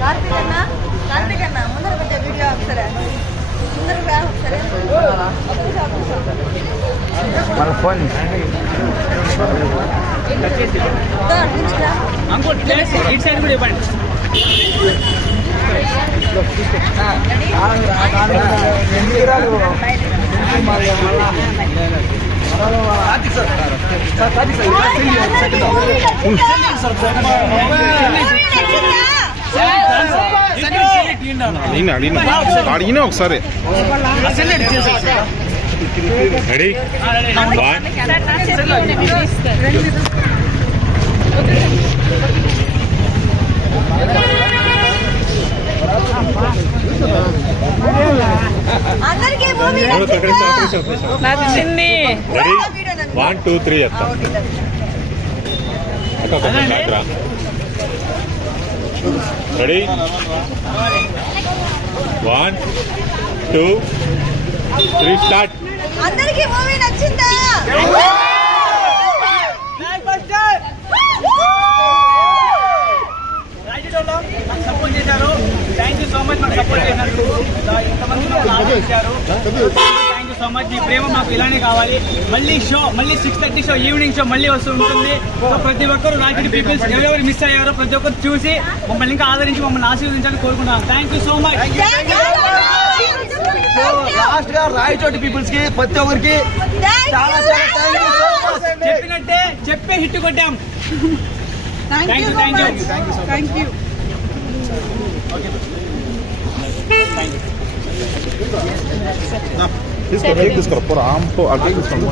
కార్తీక్ అన్న ముందర పెట్టే వీడియో ఒకసారి ముందర ఒకసారి మన ఫోన్ ఇటు సైడ్ కూడా ఇవ్వండి. అడిగినా ఒకసారి రెడీ అందరికీ నచ్చింది. రెడీ 1 2 3 చేస్తాం. Ready 1 2 3 start. అందరికీ మూవీ నచ్చిందా? సపోర్ట్ చేశారు. Thank you so much. మాకు సపోర్ట్ చేసినందుకు ఇంతమంది ఆలోచించారు. Thank you so much. ఈ ప్రేమ మాకు ఇలానే కావాలి. మళ్ళీ 6:30 షో ఈవినింగ్ షో మళ్ళీ వస్తూ ఉంటుంది. సో ప్రతి ఒక్కరు రాజకీయ పీపుల్స్ ఎవరెవరు మిస్ అయ్యారో ప్రతి ఒక్కరు చూసి మమ్మల్ని ఇంకా ఆదరించి మమ్మల్ని ఆశీర్వదించాలని కోరుకుంటున్నాను. Thank you so much. Last గా రాయచోటి పీపుల్స్ కి ప్రతి ఒక్కరికి చాలా చెప్పినట్టే చెప్పే హిట్ కొట్టాం. Thank you. తీసుకోరా ఆంపో అడ్డు తీసుకోండి.